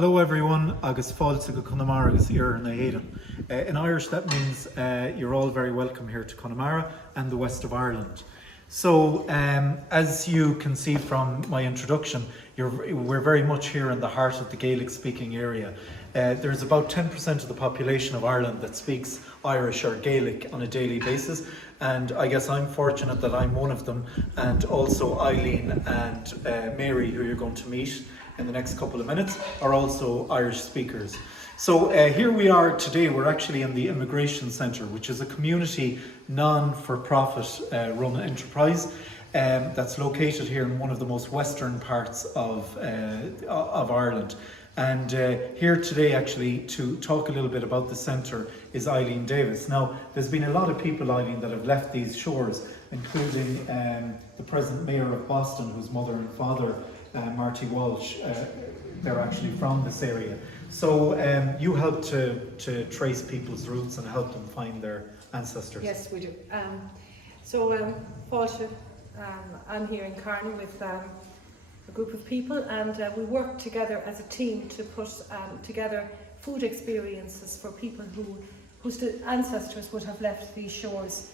Hello everyone, agus fáilte go Connemara agus iar na héireann. In Irish that means you're all very welcome here to Connemara and the west of Ireland. So as you can see from my introduction, we're very much here in the heart of the Gaelic speaking area. There's about 10% of the population of Ireland that speaks Irish or Gaelic on a daily basis, and I guess I'm fortunate that I'm one of them, and also Eileen and Mary, who you're going to meet in the next couple of minutes, are also Irish speakers. So here we are today. We're actually in the Immigration Centre, which is a community non-for-profit run enterprise that's located here in one of the most western parts of Ireland. And here today actually to talk a little bit about the centre is Eileen Davis. Now there's been a lot of people, Eileen, that have left these shores, including the present mayor of Boston, whose mother and father, Marty Walsh, they're actually from this area. So you help to trace people's roots and help them find their ancestors. Yes, we do. Fáilte, I'm here in Carney with a group of people, and we work together as a team to put together food experiences for people whose ancestors would have left these shores.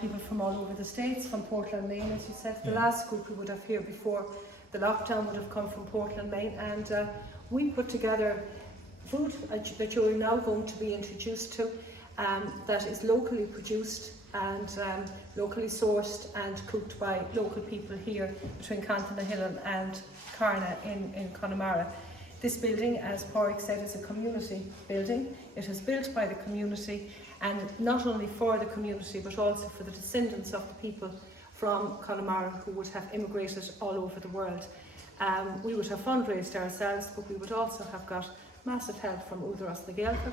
People from all over the States, from Portland, Maine, as you said. The last group we would have here before the lockdown would have come from Portland, Maine, and we put together food that you're now going to be introduced to, that is locally produced and locally sourced and cooked by local people here between Cantanahill and Carna in Connemara. This building, as Pádraig said, is a community building. It is built by the community, and not only for the community but also for the descendants of the people from Connemara who would have immigrated all over the world. We would have fundraised ourselves, but we would also have got massive help from Údarás na Gaeltachta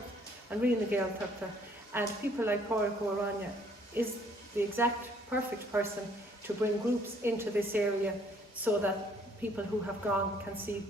and Rian na Gaeltachta, and people like Pádraig Ó is the exact perfect person to bring groups into this area so that people who have gone can see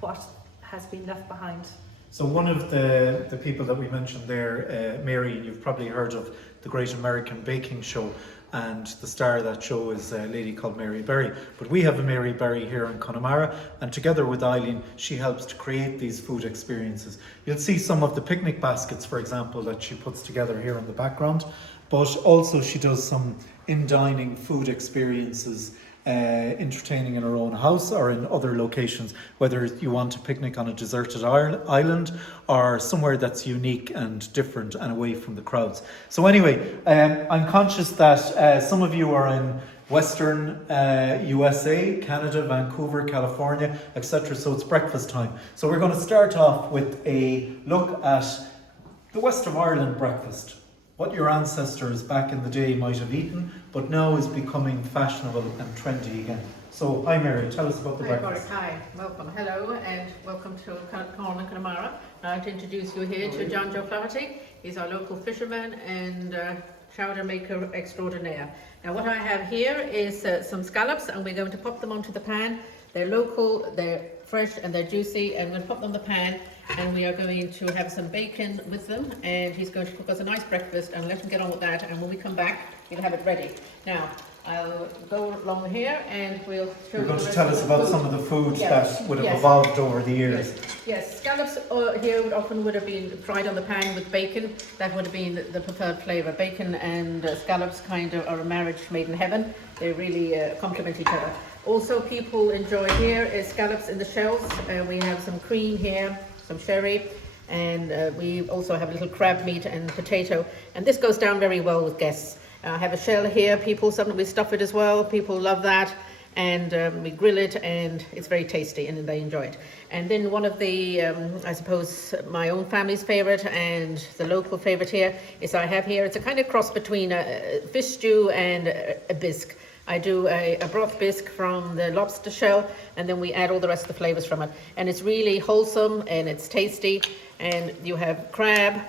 what has been left behind. So one of the people that we mentioned there, Mary, you've probably heard of the Great American Baking Show, and the star of that show is a lady called Mary Berry. But we have a Mary Berry here in Connemara, and together with Eileen, she helps to create these food experiences. You'll see some of the picnic baskets, for example, that she puts together here in the background, but also she does some in-dining food experiences, entertaining in her own house or in other locations, whether you want to picnic on a deserted island or somewhere that's unique and different and away from the crowds. So anyway, I'm conscious that some of you are in Western USA, Canada, Vancouver, California, etc. So it's breakfast time. So we're going to start off with a look at the West of Ireland breakfast. What your ancestors back in the day might have eaten, but now is becoming fashionable and trendy again. So, hi Mary, tell us about the breakfast. Hi, welcome, hello, and welcome to Corn and Connemara. I'd like to introduce you here to John Joe Flaherty. He's our local fisherman and chowder maker extraordinaire. Now what I have here is some scallops, and we're going to pop them onto the pan. They're local, they're fresh and they're juicy, and we're going to pop them on the pan, and we are going to have some bacon with them, and he's going to cook us a nice breakfast, and let him get on with that, and when we come back we'll have it ready. Now I'll go along here and we'll show You're you going to tell us about some of the foods that would have Yes. evolved over the years. Yes, scallops here would have been fried on the pan with bacon. That would have been the preferred flavour. Bacon and scallops kind of are a marriage made in heaven. They really complement each other. Also, people enjoy here is scallops in the shells. We have some cream here, some sherry, and we also have a little crab meat and potato. And this goes down very well with guests. I have a shell here. Sometimes we stuff it as well. People love that. And we grill it, and it's very tasty, and they enjoy it. And then one of the, I suppose, my own family's favourite and the local favourite here is I have here, it's a kind of cross between a fish stew and a bisque. I do a broth bisque from the lobster shell, and then we add all the rest of the flavours from it. And it's really wholesome, and it's tasty, and you have crab,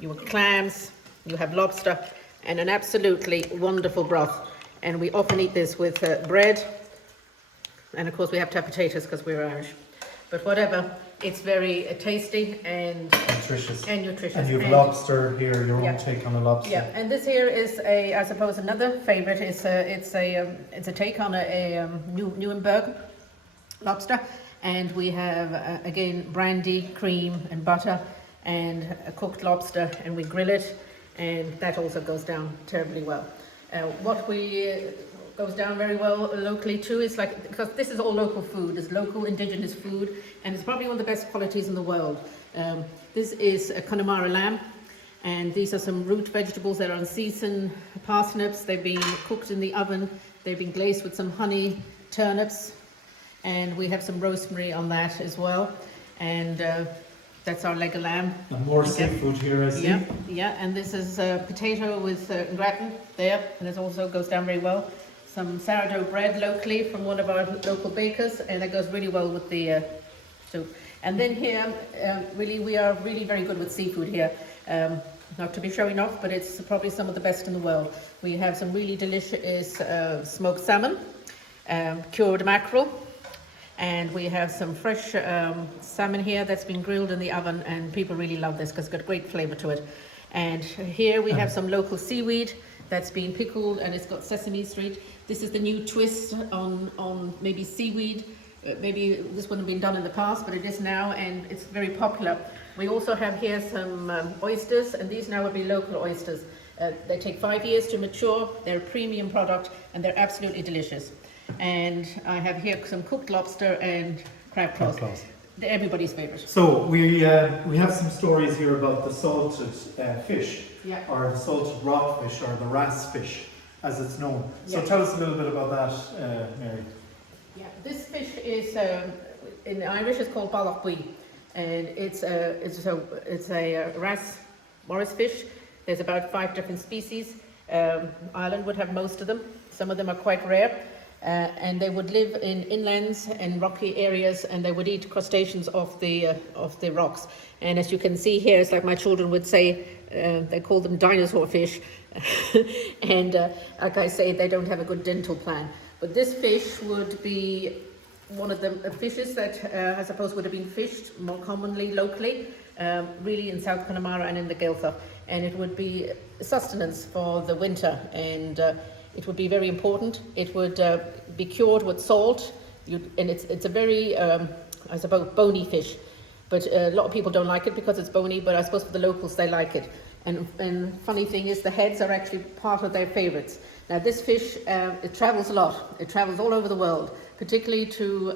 you have clams, you have lobster, and an absolutely wonderful broth. And we often eat this with bread, and of course we have to have potatoes because we're Irish. But whatever, it's very tasty and nutritious. And nutritious. And you have lobster here, your own take on a lobster. Yeah, and this here is I suppose another favourite. It's a take on a Nuremberg lobster, And we have, again, brandy, cream and butter and a cooked lobster, and we grill it, and that also goes down terribly well. What goes down very well locally too is because this is all local food, it's local indigenous food, and it's probably one of the best qualities in the world. This is a Connemara lamb, and these are some root vegetables that are on season, parsnips. They've been cooked in the oven, they've been glazed with some honey, turnips, and we have some rosemary on that as well. And that's our leg of lamb. And more seafood here, I see. Yeah, and this is potato with gratin there, and it also goes down very well. Some sourdough bread locally from one of our local bakers, and that goes really well with the soup. And then here, really, we are really very good with seafood here. Not to be showing off, but it's probably some of the best in the world. We have some really delicious smoked salmon, cured mackerel, and we have some fresh salmon here that's been grilled in the oven, and people really love this because it's got great flavour to it. And here we have some local seaweed that's been pickled, and it's got sesame seed. This is the new twist on maybe seaweed. Maybe this wouldn't have been done in the past, but it is now, and it's very popular. We also have here some oysters, and these now would be local oysters. They take 5 years to mature, they're a premium product, and they're absolutely delicious. And I have here some cooked lobster and crab claws. They're everybody's favourite. So we have some stories here about the salted fish, or the salted rockfish, or the wrasse fish, as it's known. So tell us a little bit about that, Mary. Yeah, this fish is in Irish it's called Palapuy, and it's a wrasse Morris fish. There's about 5 different species. Ireland would have most of them. Some of them are quite rare. And they would live in inlands and rocky areas, and they would eat crustaceans off the rocks. And as you can see here, it's like my children would say, they call them dinosaur fish. And like I say, they don't have a good dental plan. But this fish would be one of the fishes that I suppose would have been fished more commonly locally, really in South Connemara and in the Gaeltha. And it would be sustenance for the winter, and it would be very important. It would be cured with salt, and it's a very, I suppose, bony fish. But a lot of people don't like it because it's bony, but I suppose for the locals they like it. And funny thing is, the heads are actually part of their favourites. Now this fish, it travels a lot. It travels all over the world, particularly to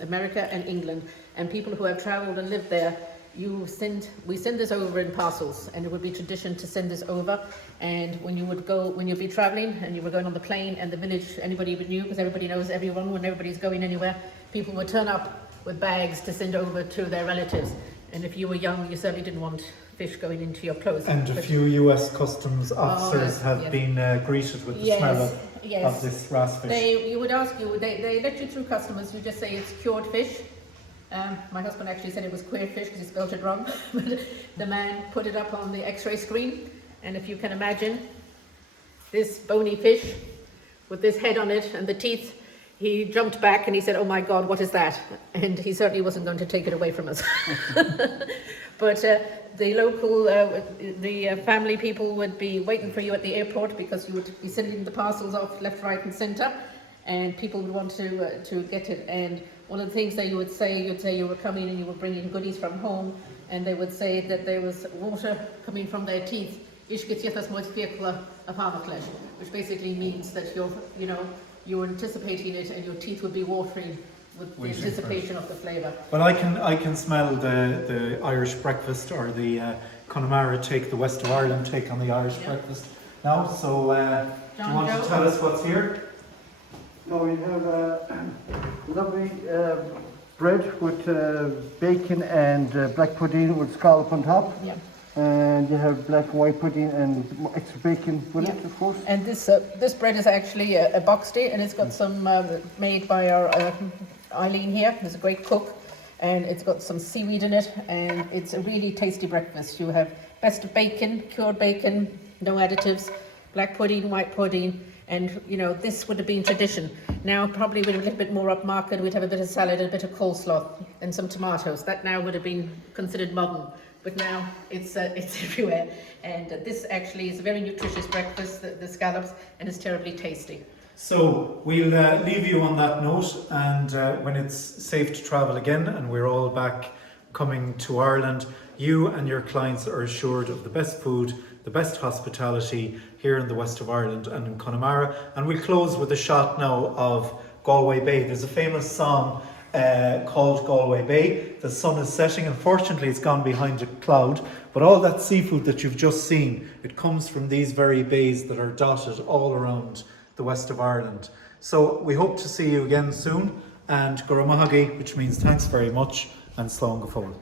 America and England. And people who have travelled and lived there, we send this over in parcels, and it would be tradition to send this over. And when you'd be travelling and you were going on the plane, and the village, anybody would knew, because everybody knows everyone when everybody's going anywhere, people would turn up with bags to send over to their relatives. And if you were young, you certainly didn't want fish going into your clothes. And a few US customs officers have been greeted with the smell of this wrasse fish. They let you through customs. You just say it's cured fish. My husband actually said it was queer fish because he spelled it wrong. But the man put it up on the x-ray screen, and if you can imagine this bony fish with this head on it and the teeth, he jumped back and he said, "Oh my God, what is that?" And he certainly wasn't going to take it away from us. But the local, the family people would be waiting for you at the airport, because you would be sending the parcels off left, right and centre, and people would want to get it. And one of the things that you'd say you were coming and you were bringing goodies from home, and they would say that there was water coming from their teeth, which basically means that you're anticipating it, and your teeth would be watering with the anticipation of the flavour. Well, I can smell the Irish breakfast, or the Connemara take, the West of Ireland take on the Irish breakfast now. So do you want to tell us what's here? No, we have lovely bread with bacon and black pudding with scallop on top. Yeah. And you have black and white pudding and extra bacon with it, of course. And this bread is actually a boxty, and it's got some made by our Eileen here, who's a great cook, and it's got some seaweed in it, and it's a really tasty breakfast. You have best of bacon, cured bacon, no additives, black pudding, white pudding, and this would have been tradition. Now probably with a little bit more upmarket, we'd have a bit of salad, a bit of coleslaw, and some tomatoes. That now would have been considered modern. But now it's everywhere, and this actually is a very nutritious breakfast, the scallops, and it's terribly tasty. So we'll leave you on that note, and when it's safe to travel again and we're all back coming to Ireland, you and your clients are assured of the best food, the best hospitality here in the west of Ireland and in Connemara. And we'll close with a shot now of Galway Bay. There's a famous song called Galway Bay. The sun is setting. Unfortunately, it's gone behind a cloud, but all that seafood that you've just seen, it comes from these very bays that are dotted all around the west of Ireland. So we hope to see you again soon, and Guramahagi, which means thanks very much, and Slán go fóill.